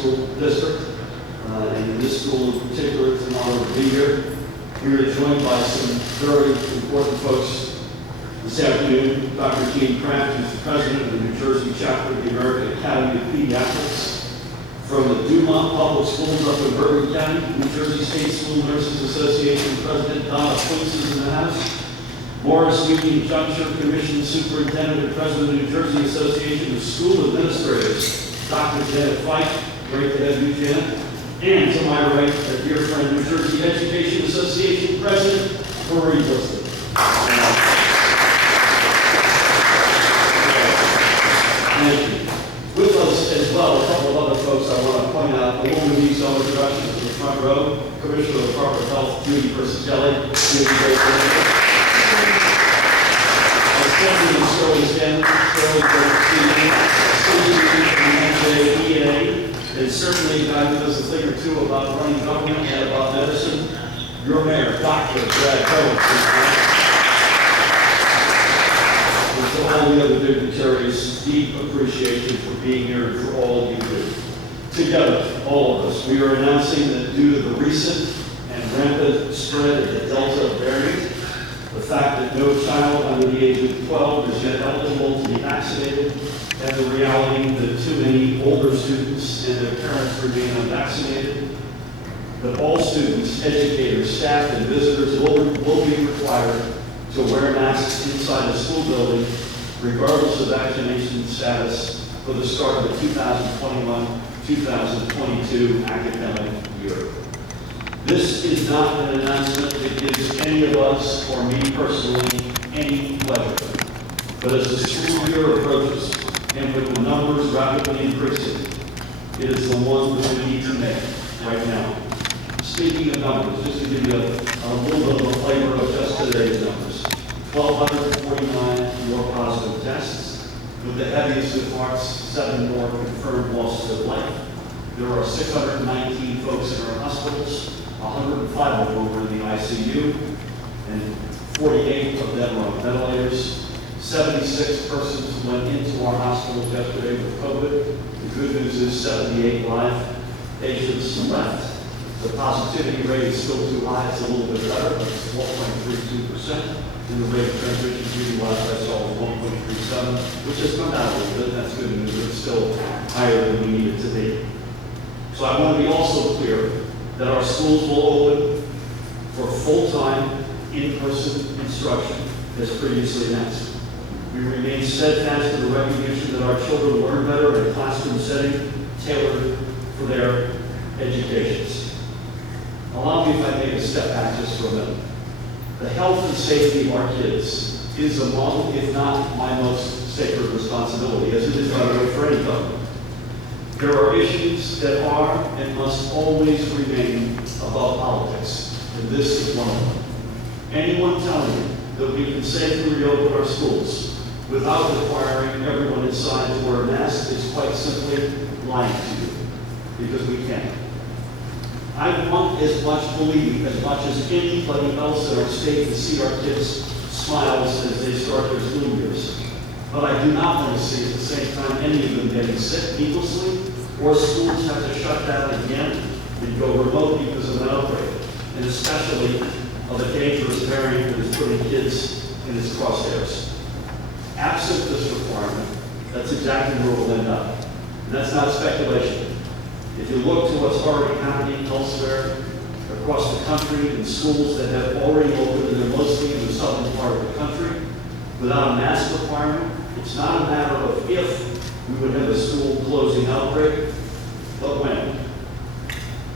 school district, and in this school in particular, it's an honor to be here. We are joined by some very important folks this afternoon. Dr. Gene Kraft, who's the president of the New Jersey chapter of the American Academy of Pediatrics. From the Dumont Public Schools up in Bergen County, New Jersey State School Nurses Association President Donna Quince is in the house. Morris Union Junction Commission Superintendent and President of the New Jersey Association of School Administrators, Dr. Janet Fike. Great to have you, Janet. And to my right, our dear friend, New Jersey Education Association President, Marie Wilson. Thank you. With us as well, a couple of other folks I want to point out. The woman who needs no introduction to the front row, Commissioner of the Department of Health, Judy Persicelli. And certainly a guy who knows a thing or two about running government and about medicine, your mayor, Dr. Brad Jones. And to all the other dignitaries, deep appreciation for being here and for all you do. Together, all of us, we are announcing that due to the recent and rampant spread of the Delta variant, the fact that no child under the age of 12 is yet eligible to be vaccinated, and the reality that too many older students and their parents remain unvaccinated, that all students, educators, staff, and visitors will be required to wear masks inside the school building, regardless of vaccination status, for the start of the 2021-2022 academic year. This is not an announcement that gives any of us, or me personally, any pleasure. But as the school year approaches, and with the numbers rapidly increasing, it is the one that we need to make right now. Speaking of numbers, just to give you a little bit of a flavor of just today's numbers. 1,249 more positive tests, with the heaviest of hearts, 7 more confirmed losses of life. There are 619 folks in our hospitals, 105 of them were in the ICU, and 48 of them are on ventilators. 76 persons went into our hospitals yesterday with COVID. The good news is 78 live patients left. The positivity rate is still too high. It's a little bit better, but it's 1.32%. And the rate of transmission due to last I saw was 1.37, which has come down a little bit. That's good news, but it's still higher than we need it to be. So I want to be also clear that our schools will open for full-time, in-person instruction as previously announced. We remain steadfast in the recognition that our children learn better in a classroom setting tailored for their educations. Allow me, if I may, to step back just for a minute. The health and safety of our kids is among, if not my most sacred responsibility, as it is, by the way, for any government. There are issues that are and must always remain above politics, and this is one of them. Anyone telling you that we can safely reopen our schools without requiring everyone inside to wear a mask is quite simply lying to you, because we can't. I want as much belief as much as anybody else in our state to see our kids' smiles as they start their school years. But I do not want to see at the same time any of them getting sick needlessly, or schools have to shut down again and go remote because of an outbreak, and especially of a dangerous variant that is putting kids in its crosshairs. Absent this requirement, that's exactly where we'll end up. And that's not speculation. If you look to what's already happening elsewhere across the country in schools that have already opened, and they're mostly in the southern part of the country, without a mask requirement, it's not a matter of if we would have a school closing outbreak, but when.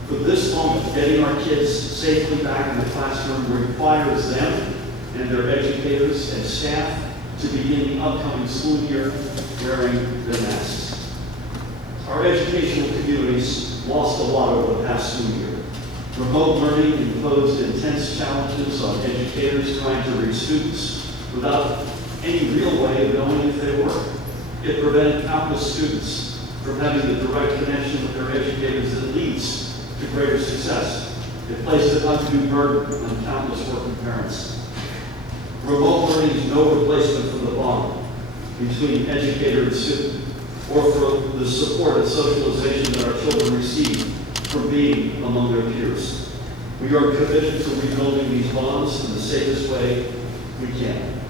For this moment, getting our kids safely back in the classroom requires them and their educators and staff to begin the upcoming school year wearing their masks. Our educational communities lost a lot over the past school year. Remote learning imposed intense challenges on educators trying to reach students without any real way of knowing if they were. It prevented countless students from having the direct connection with their educators that leads to greater success. It placed an undue burden on countless working parents. Remote learning is no replacement for the bond between educator and student. or for the support and socialization that our children receive from being among their peers. We are committed to rebuilding these bonds in the safest way we can.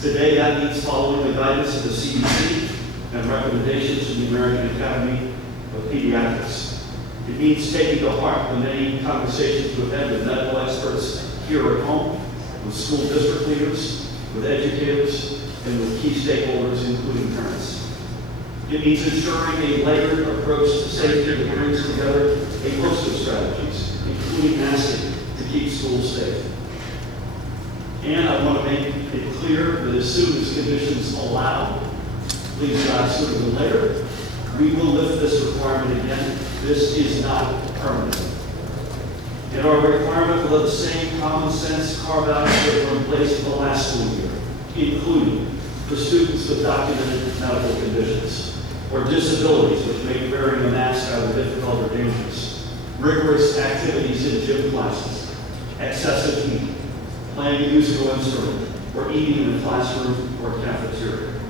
Today, that means following the guidance of the CDC and recommendations from the American Academy of Pediatrics. It means taking to heart the many conversations we've had with medical experts here at home, with school district leaders, with educators, and with key stakeholders, including parents. It means ensuring a layered approach to safety that brings together a host of strategies, including masking to keep schools safe. And I want to make it clear that as soon as conditions allow, please God, sooner than later, we will lift this requirement again. This is not permanent. And our requirement will have the same common sense carve-outs that were in place for the last school year, including for students with documented medical conditions or disabilities which make wearing a mask either difficult or dangerous, rigorous activities in gym classes, excessive heat, playing a musical instrument, or eating in a classroom or cafeteria.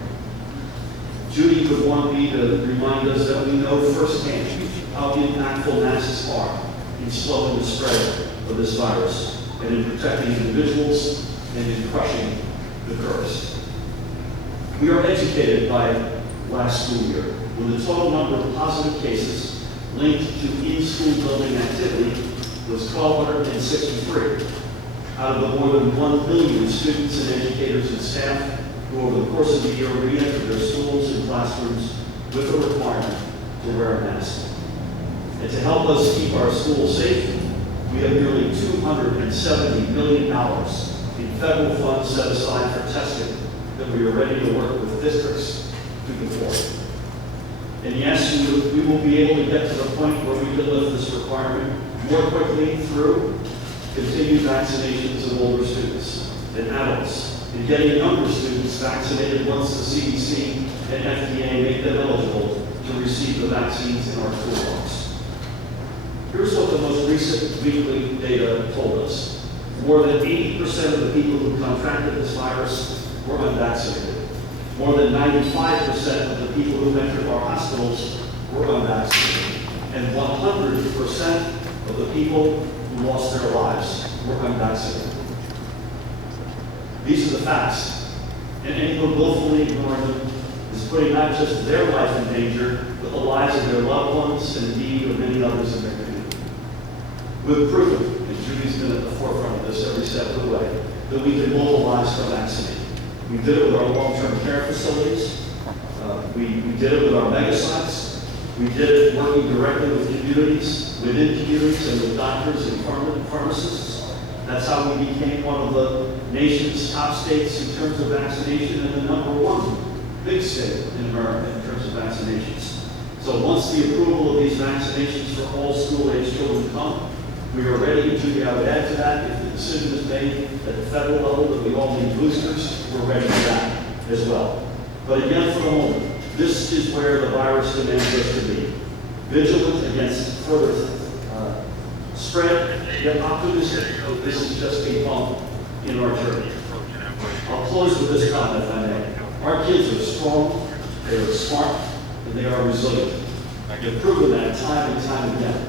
Judy would want me to remind us that we know firsthand how impactful masks are in slowing the spread of this virus and in protecting individuals and in crushing the curves. We are educated by last school year when the total number of positive cases linked to in-school building activity was 1,263 out of the more than 1 billion students and educators and staff who over the course of the year re-entered their schools and classrooms with a requirement to wear a mask. And to help us keep our schools safe, we have nearly $270 million in federal funds set aside for testing that we are ready to work with districts to deploy. And yes, we will be able to get to the point where we can lift this requirement more quickly through continued vaccinations of older students and adults, and getting younger students vaccinated once the CDC and FDA make them eligible to receive the vaccines in our toolbox. Here's what the most recent weekly data told us. More than 80% of the people who contracted this virus were unvaccinated. More than 95% of the people who entered our hospitals were unvaccinated. And 100% of the people who lost their lives were unvaccinated. These are the facts. And anyone willfully ignoring them is putting not just their life in danger, but the lives of their loved ones and indeed of many others in their community. We've proven, and Judy's been at the forefront of this every step of the way, that we can mobilize to vaccinate. We did it with our long-term care facilities. We did it with our mega sites. We did it working directly with communities, within communities, and with doctors and pharmacists. That's how we became one of the nation's top states in terms of vaccination and the #1 big state in America in terms of vaccinations. So once the approval of these vaccinations for all school-age children come, we are ready. Judy, I would add to that, if the decision is made at the federal level that we all need boosters, we're ready for that as well. But again, for the moment, this is where the virus demands us to be. Vigilant against further spread, yet optimistic that this is just a bump in our journey. I'll close with this comment, if I may. Our kids are strong, they are smart, and they are resilient. They've proven that time and time again.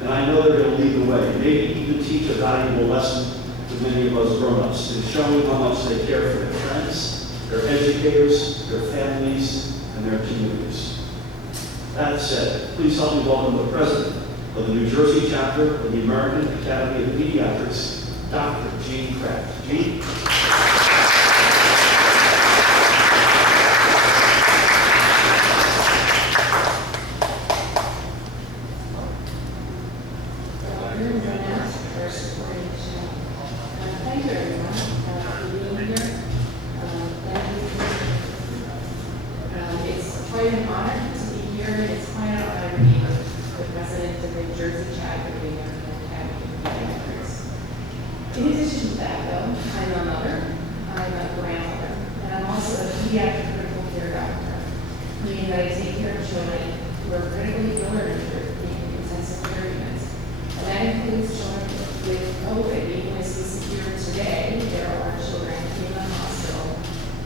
And I know they're going to lead the way, maybe even teach a valuable lesson to many of us grown-ups in showing how much they care for their friends, their educators, their families, and their communities. That said, please help me welcome the president of the New Jersey chapter of the American Academy of Pediatrics, Dr. Gene Kraft. Gene?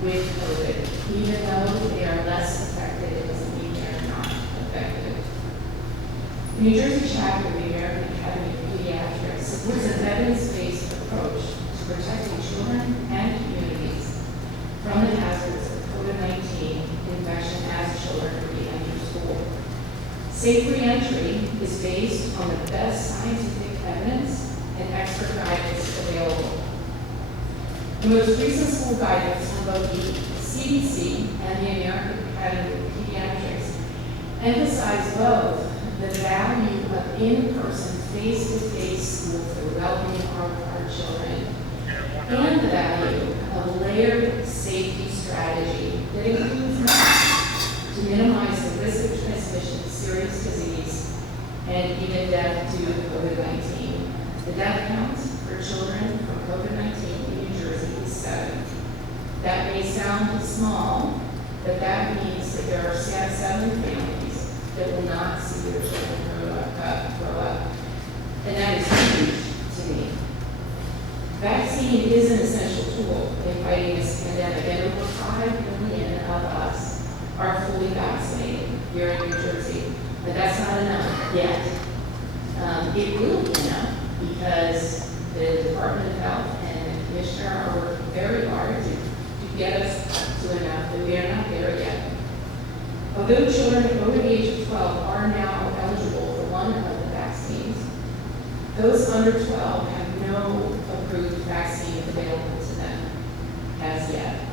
with COVID, even though they are less affected, it was The New Jersey chapter of the American Academy of Pediatrics supports an evidence-based approach to protecting children and communities from the hazards of COVID-19 infection as children re-enter school. Safe re-entry is based on the best scientific evidence and expert guidance available. The most recent school guidance from both the CDC and the American Academy of Pediatrics emphasize both the value of in-person, face-to-face school for the well-being of our children and the value of a layered safety strategy that includes masks to minimize the risk of transmission of serious disease and even death due to COVID-19. The death count for children from COVID-19 in New Jersey is 7. That may sound small, but that means that there are 7 families that will not see their children grow up. And that is huge to me. Vaccine is an essential tool in fighting this pandemic, and over 5 million of us are fully vaccinated here in New Jersey. But that's not enough yet. It will be enough because the Department of Health and the Commissioner are working very hard to get us to enough, but we are not there yet. Although children over the age of 12 are now eligible for one of the vaccines, those under 12 have no approved vaccine available to them as yet.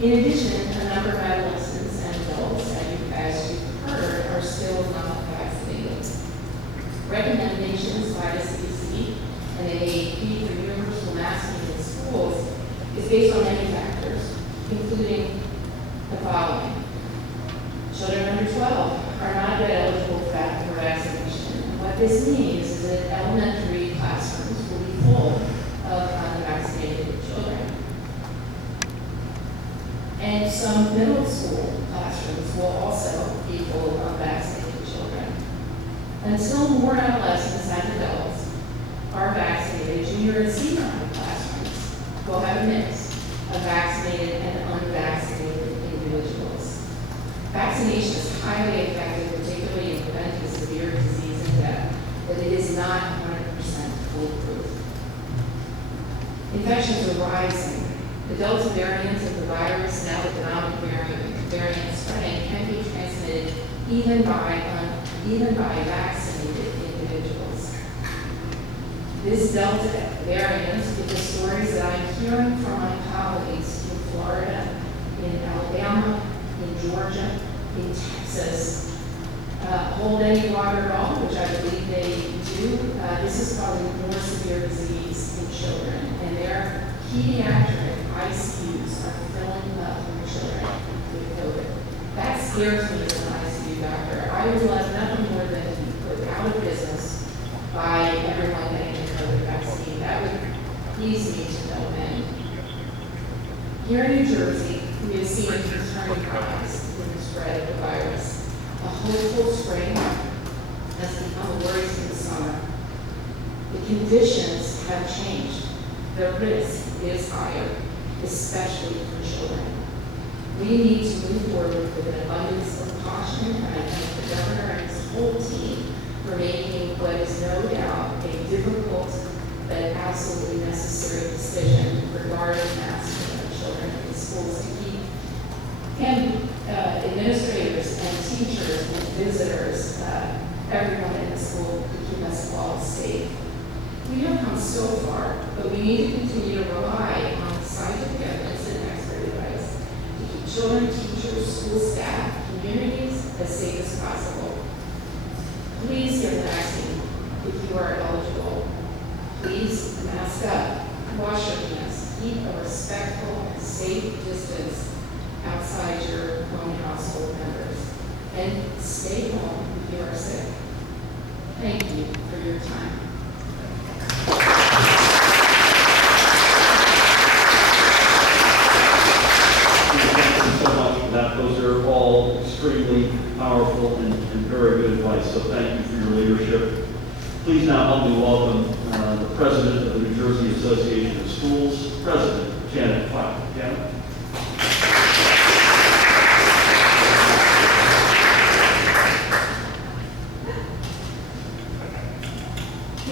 In addition, a number of adolescents and adults, as you've heard, are still not vaccinated. Recommendations by the CDC and the AAP for universal masking in schools is based on many factors, including the following. Children under 12 are not yet eligible for vaccination. And what this means is that elementary classrooms will be full of unvaccinated children. And some middle school classrooms will also be full of unvaccinated children. Until more adolescents and adults are vaccinated, junior and senior high classrooms will have a mix of vaccinated and unvaccinated individuals. Vaccination is highly effective, particularly in preventing severe disease and death, but it is not 100% foolproof. Infections are rising. The Delta variant of the virus, now the dominant variant spreading, can be transmitted even by vaccinated individuals. This Delta variant, with the stories that I'm hearing from my colleagues in Florida, in Alabama, in Georgia, in Texas, hold any water at all, which I believe they do. This is probably more severe disease in children, and their pediatric ICUs are filling up with children with COVID. That scares me as an ICU doctor. I would love nothing more than to be put out of business by everyone getting the COVID vaccine. That would please me to no end. Here in New Jersey, we have seen a concerning rise in the spread of the virus. A hopeful spring has become a worrisome summer. The conditions have changed. The risk is higher, especially for children. We need to move forward with an abundance of caution, and I thank the governor and his whole team for making what is no doubt a difficult but absolutely necessary decision regarding masking of children in schools to keep administrators and teachers and visitors, everyone in the school, to keep us all safe. We have come so far, but we need to continue to rely on scientific evidence and expert advice to keep children, teachers, school staff, communities as safe as possible. Please get the vaccine if you are eligible. Please mask up, wash your hands, keep a respectful and safe distance outside your own household members, and stay home if you are sick. Thank you for your time. Thank you so much for that. Those are all extremely powerful and very good advice, so thank you for your leadership. Please now help me welcome the President of the New Jersey Association of Schools, President Janet Flack. Janet?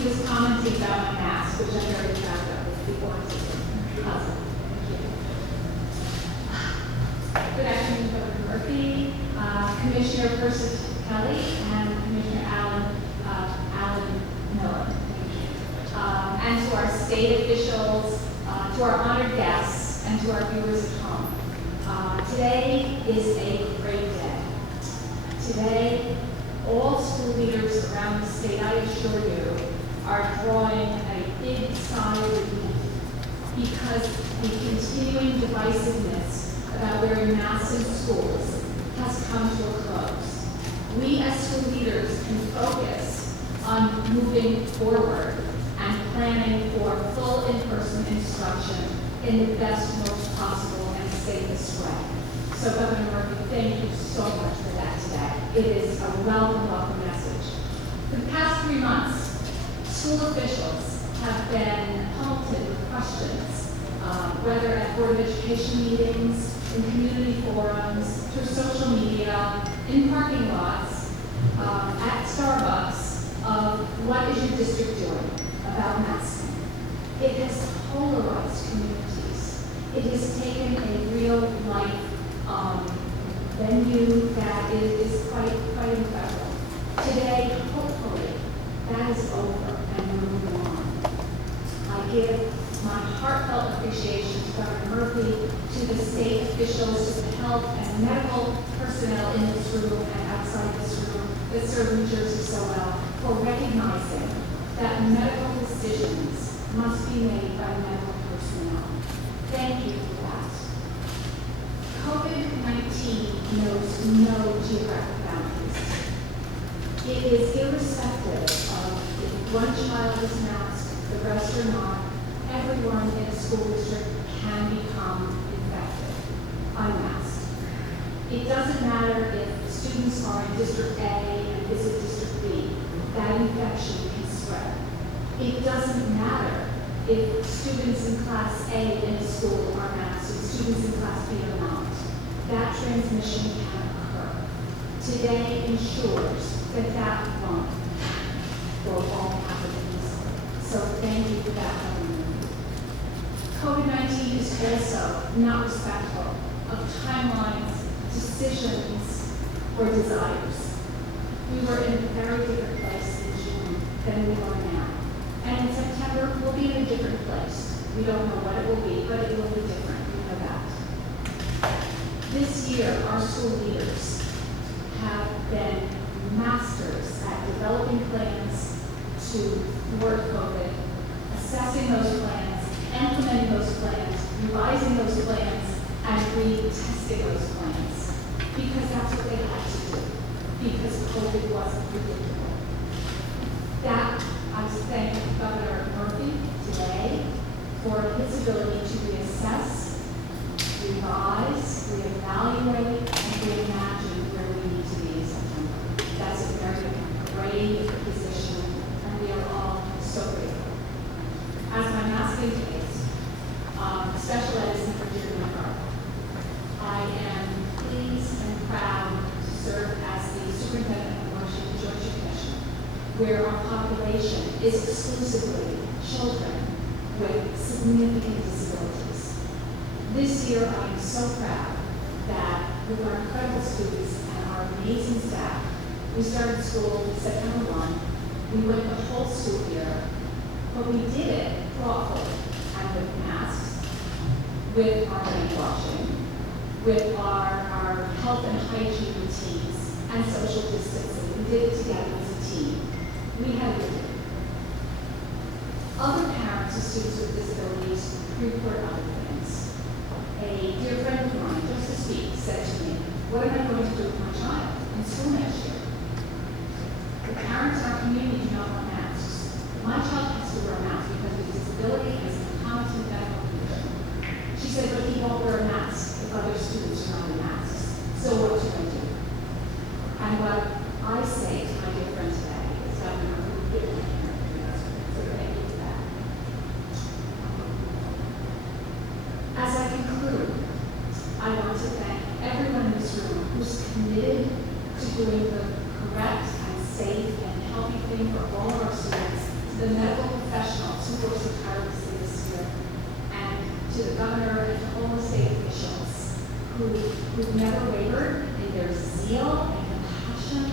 He was commenting about my mask, which I'm very proud of, before I took it. Awesome. Thank you. Good afternoon, Governor Murphy, Commissioner Persis Kelly, and Commissioner Alan Miller. And to our state officials, to our honored guests, and to our viewers at home. Today is a great day. Today, all school leaders around the state, I assure you, are drawing a big sigh of relief because the continuing divisiveness about wearing masks in schools has come to a close. We as school leaders can focus on moving forward and planning for full in-person instruction in the best, most possible, and safest way. So Governor Murphy, thank you so much for that today. It is a welcome message. For the past 3 months, school officials have been pummeled with questions, whether at Board of Education meetings, in community forums, through social media, in parking lots, at Starbucks, of what is your district doing about masking. It has polarized communities. It has taken a real life venue that is quite incredible. Today, hopefully, that is over and we're moving on. I give my heartfelt appreciation to Governor Murphy, to the state officials, to the health and medical personnel in this room and outside this room that serve New Jersey so well, for recognizing that medical decisions must be made by medical personnel. Thank you for that. COVID-19 knows no geographic boundaries. It is irrespective of if one child is masked, the rest are not. Everyone in a school district can become infected, unmasked. It doesn't matter if students are in District A and visit District B. That infection can spread. It doesn't matter if students in Class A in a school are masked and students in Class B are not. That transmission can occur. Today ensures that that won't all happen easily. So thank you for that. COVID-19 is also not respectful of timelines, decisions, or desires. We were in a very different place in June than we are now. And in September, we'll be in a different place. We don't know what it will be, but it will be different. We know that. This year, our school leaders have been masters at developing plans to thwart COVID, assessing those plans, implementing those plans, revising those plans, and retesting those plans. Because that's what they had to do. Because COVID wasn't predictable. That, I thank Governor Murphy today for his ability to reassess, revise, reevaluate, and reimagine where we need to be in September. That's a very brave position, and we are all so grateful. As my masking case, special ed is never dear to my heart. I am pleased and proud to serve as the superintendent of Washington Georgia Commission, where our population is exclusively children with significant disabilities. This year, I am so proud that with our incredible students and our amazing staff, we started school September 1. We went the whole school year, but we did it thoughtfully and with masks, with our hand washing, with our health and hygiene routines, and social distancing. We did it together as a team. We had a good day. Other parents of students with disabilities report other things. A dear friend of mine, just this week, said to me, what am I going to do with my child in school next year? The parents in our community do not want masks. My child has to wear a mask because of his disability and his concomitant medical condition. She said, but he won't wear a mask if other students are not wearing masks. So what should I do? And what I say to my dear friend today is Governor, who did my parents, so thank you for that. As I conclude, I want to thank everyone in this room who's committed to doing the correct and safe and healthy thing for all of our students, to the medical professionals who worked so tirelessly this year, and to the governor and to all the state officials who've never wavered in their zeal and compassion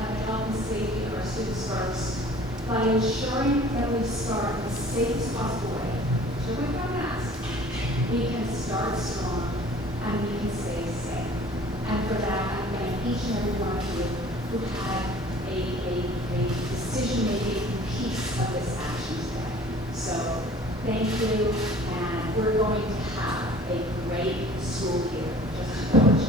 of the health and safety of our students first, by ensuring that we start in the safest possible way. So with our mask, we can start strong and we can stay safe. And for that, I thank each and every one of you who had a decision-making piece of this action today. So thank you, and we're going to have a great school year. Just to watch.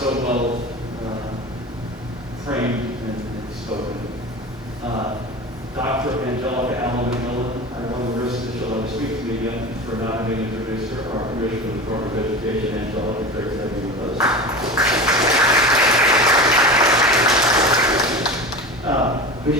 So well framed and spoken. Dr. Angelica Allen McMillan, I want to risk that she'll let me speak to me again for not having introduced her, our Commissioner of the Department of Education. Angelica, great to have you with us. We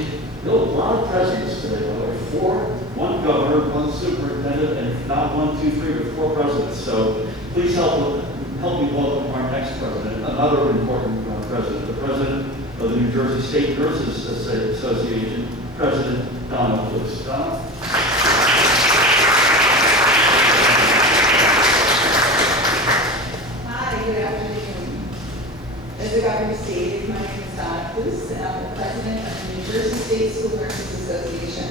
know a lot of presidents today. There were four, one governor, one superintendent, and not 1, 2, 3, but 4 presidents. So please help me welcome our next president, another important president, the president of the New Jersey State Nurses Association, President Donald Lewis. Donald? Hi, good afternoon. As the governor stated, my name is Donna Luce, and I'm the president of the New Jersey State School Nurses Association.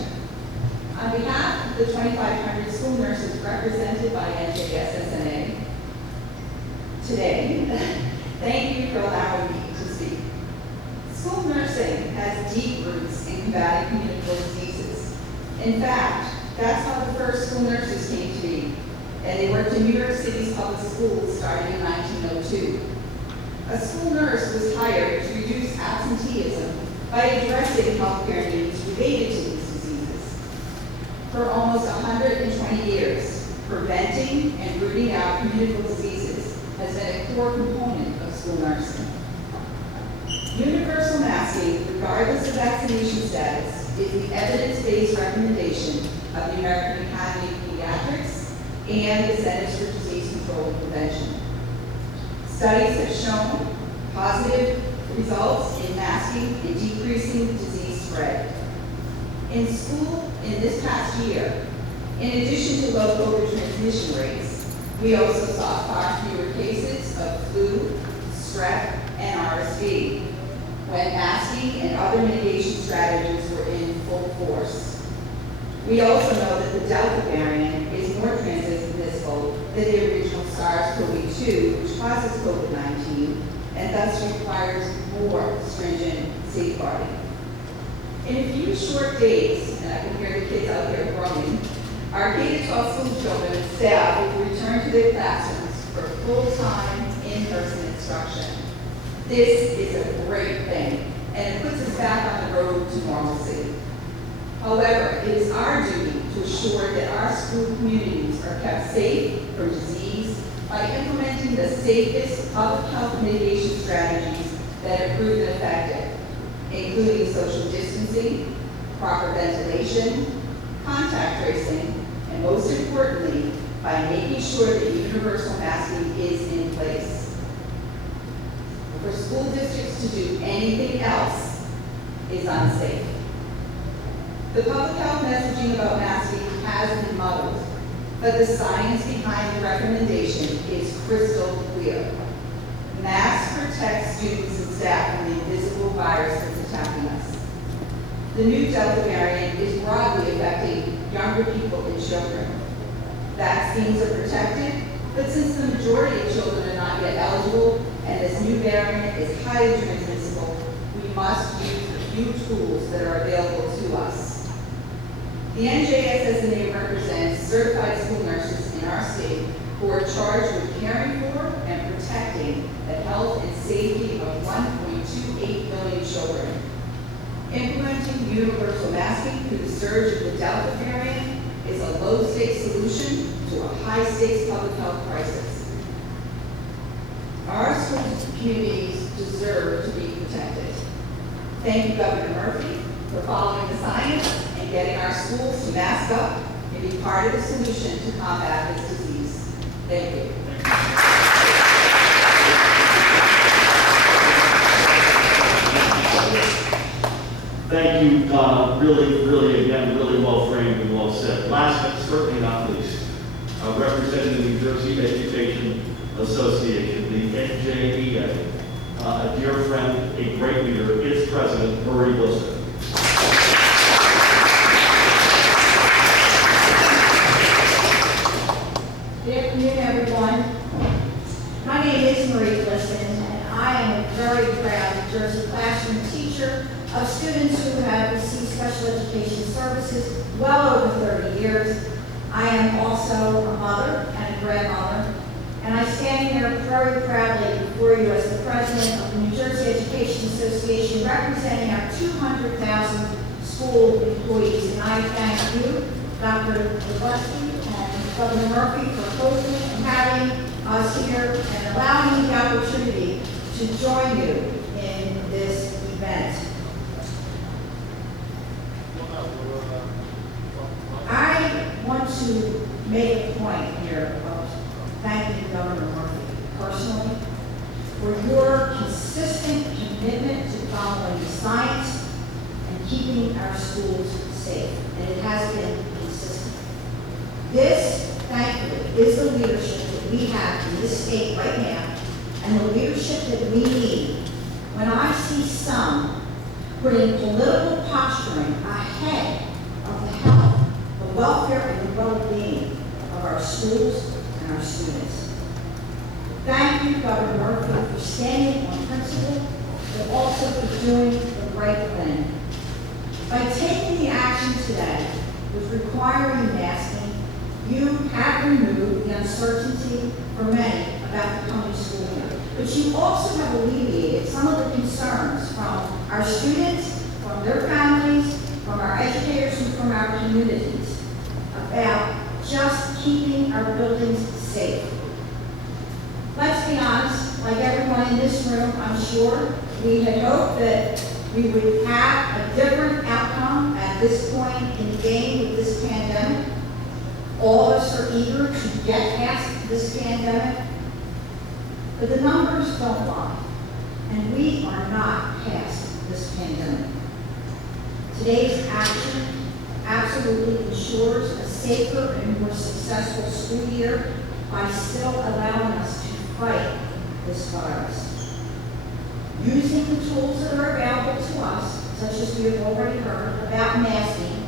On behalf of the 2,500 school nurses represented by NJSSNA today, thank you for allowing me to speak. School nursing has deep roots in combating communicable diseases. In fact, that's how the first school nurses came to be, and they worked in New York City's public schools starting in 1902. A school nurse was hired to reduce absenteeism by addressing healthcare needs related to these diseases. For almost 120 years, preventing and rooting out communicable diseases has been a core component of school nursing. Universal masking, regardless of vaccination status, is the evidence-based recommendation of the American Academy of Pediatrics and the Centers for Disease Control and Prevention. Studies have shown positive results in masking and decreasing disease spread. In school, in this past year, in addition to low COVID transmission rates, we also saw far fewer cases of flu, strep, and RSV when masking and other mitigation strategies were in full force. We also know that the Delta variant is more transmissible than the original SARS-CoV-2, which causes COVID-19, and thus requires more stringent safeguarding. In a few short days, and I can hear the kids out there groaning, our K-12 school children and staff will return to their classrooms for full-time in-person instruction. This is a great thing, and it puts us back on the road to normalcy. However, it is our duty to assure that our school communities are kept safe from disease by implementing the safest public health mitigation strategies that have proven effective, including social distancing, proper ventilation, contact tracing, and most importantly, by making sure that universal masking is in place. For school districts to do anything else is unsafe. The public health messaging about masking has been muddled, but the science behind the recommendation is crystal clear. Masks protect students and staff from the invisible virus that's attacking us. The new Delta variant is broadly affecting younger people and children. Vaccines are protected, but since the majority of children are not yet eligible and this new variant is highly transmissible, we must use the few tools that are available to us. The NJSSNA represents certified school nurses in our state who are charged with caring for and protecting the health and safety of 1.28 million children. Implementing universal masking through the surge of the Delta variant is a low-stakes solution to a high-stakes public health crisis. Our school communities deserve to be protected. Thank you, Governor Murphy, for following the science and getting our schools to mask up and be part of the solution to combat this disease. Thank you. really, again, really well framed and well said. Last but certainly not least, representing the New Jersey Education Association, the NJEA, a dear friend, a great leader, its president, Marie Blister. Good afternoon, everyone. My name is Marie Bliston, and I am a very proud New Jersey classroom teacher of students who have received special education services well over 30 years. I am also a mother and a grandmother, and I stand here very proudly before you as the president of the New Jersey Education Association, representing our 200,000 school employees. And I thank you, Dr. Gillespie, Governor Murphy, for hosting and having us here and allowing me the opportunity to join you in this event. I want to make a point here of thanking Governor Murphy personally for your consistent commitment to following the science and keeping our schools safe, and it has been consistent. This, thankfully, is the leadership that we have in this state right now, and the leadership that we need. When I see some putting political posturing ahead of the health, the welfare, and the well-being of our schools and our students. Thank you, Governor Murphy, for standing on principle, but also for doing the right thing. By taking the action today with requiring masking, you have removed the uncertainty for many about the coming school year. But you also have alleviated some of the concerns from our students, from their families, from our educators, and from our communities about just keeping our buildings safe. Let's be honest, like everyone in this room, I'm sure, we had hoped that we would have a different outcome at this point in the game with this pandemic. All of us are eager to get past this pandemic, but the numbers don't lie, and we are not past this pandemic. Today's action absolutely ensures a safer and more successful school year by still allowing us to fight this virus. Using the tools that are available to us, such as we have already heard about masking,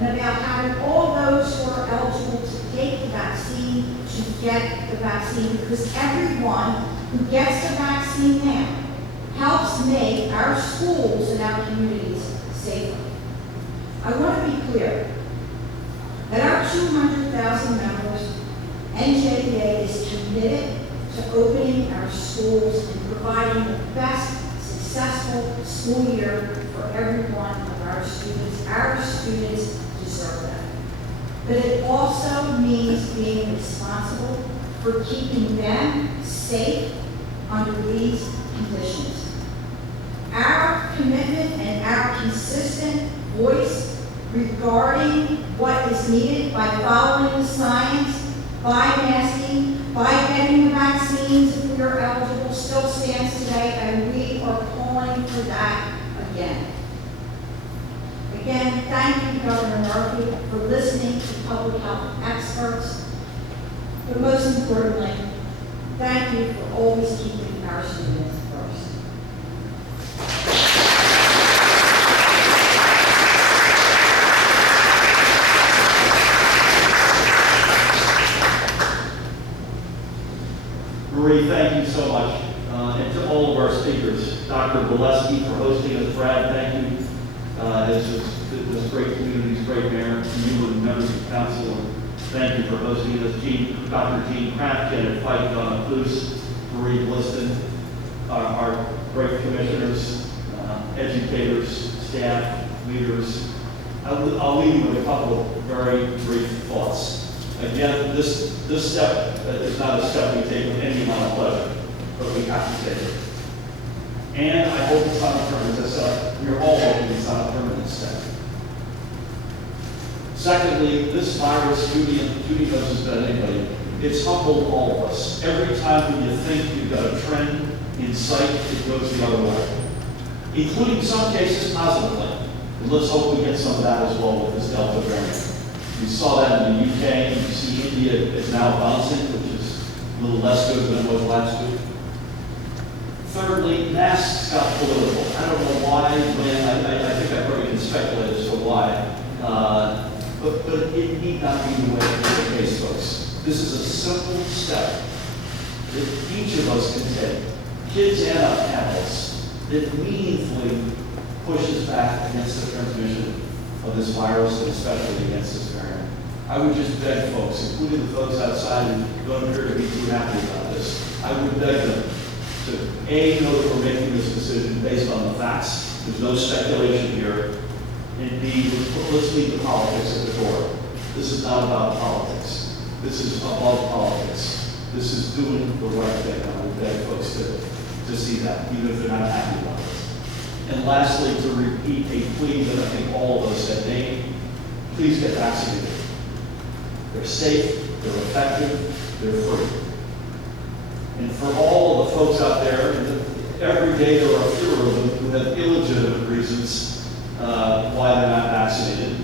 and about having all those who are eligible to take the vaccine to get the vaccine, because everyone who gets the vaccine now helps make our schools and our communities safer. I want to be clear that our 200,000 members, NJEA is committed to opening our schools and providing the best successful school year for every one of our students. Our students deserve that. But it also means being responsible for keeping them safe under these conditions. Our commitment and our consistent voice regarding what is needed by following the science, by masking, by getting the vaccines if we are eligible still stands today, and we are calling for that again. Again, thank you, Governor Murphy, for listening to public health experts. But most importantly, thank you for always keeping our students first. Marie, thank you so much. And to all of our speakers, Dr. Gillespie for hosting us. Brad, thank you. As this great community's great mayor, to you and members of council, thank you for hosting us. Dr. Jean Kraft, Janet Pike, Donna Cluse, Marie Bliston, our great commissioners, educators, staff, leaders. I'll leave you with a couple of very brief thoughts. Again, this step is not a step we take with any amount of pleasure, but we have to take it. And I hope it's not a permanent, as I said, we are all hoping it's not a permanent step. Secondly, this virus, Judy knows this better than anybody, it's humbled all of us. Every time when you think you've got a trend in sight, it goes the other way, including some cases positively. And let's hope we get some of that as well with this Delta variant. We saw that in the UK. You see India is now bouncing, which is a little less good than it was last week. Thirdly, masks got political. I don't know why, when, I think I probably can speculate as to why. But it need not be the way it's the case, folks. This is a simple step that each of us can take, kids and adults, that meaningfully pushes back against the transmission of this virus, and especially against this variant. I would just beg folks, including the folks outside who don't appear to be too happy about this, I would beg them to A, know that we're making this decision based on the facts. There's no speculation here. And B, let's leave the politics at the door. This is not about politics. This is above politics. This is doing the right thing. I would beg folks to see that, even if they're not happy about it. And lastly, to repeat a plea that I think all of us have made, please get vaccinated. They're safe, they're effective, they're free. And for all of the folks out there, every day there are fewer of them who have illegitimate reasons why they're not vaccinated.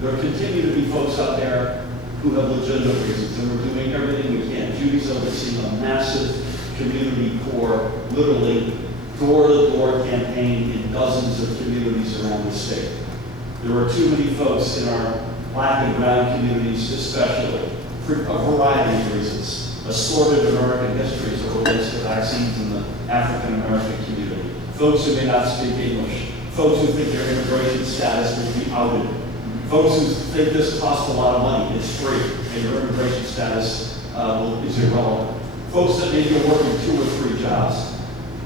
There continue to be folks out there who have legitimate reasons, and we're doing everything we can. Judy's overseeing a massive community core, literally door-to-door campaign in dozens of communities around the state. There are too many folks in our black and brown communities especially, for a variety of reasons, assorted American histories that relates to vaccines in the African American community, folks who may not speak English, folks who think their immigration status will be outed, folks who think this costs a lot of money, it's free, and your immigration status is irrelevant, folks that maybe are working 2 or 3 jobs.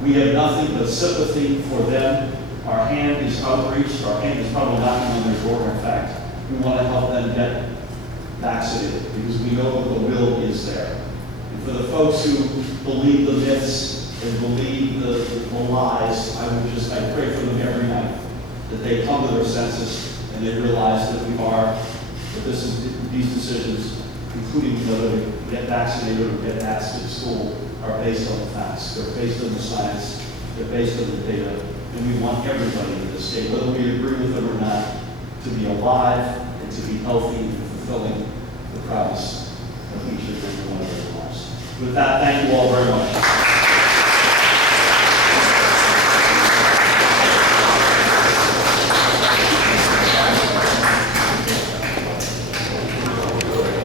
We have nothing but sympathy for them. Our hand is outreached. Our hand is probably knocking on their door. In fact, we want to help them get vaccinated because we know that the will is there. And for the folks who believe the myths and believe the lies, I pray for them every night that they come to their senses and they realize that these decisions, including whether to get vaccinated or get masked at school, are based on the facts. They're based on the science. They're based on the data. And we want everybody in this state, whether we agree with them or not, to be alive and to be healthy and fulfilling the promise of each and every one of their lives. With that, thank you all very much.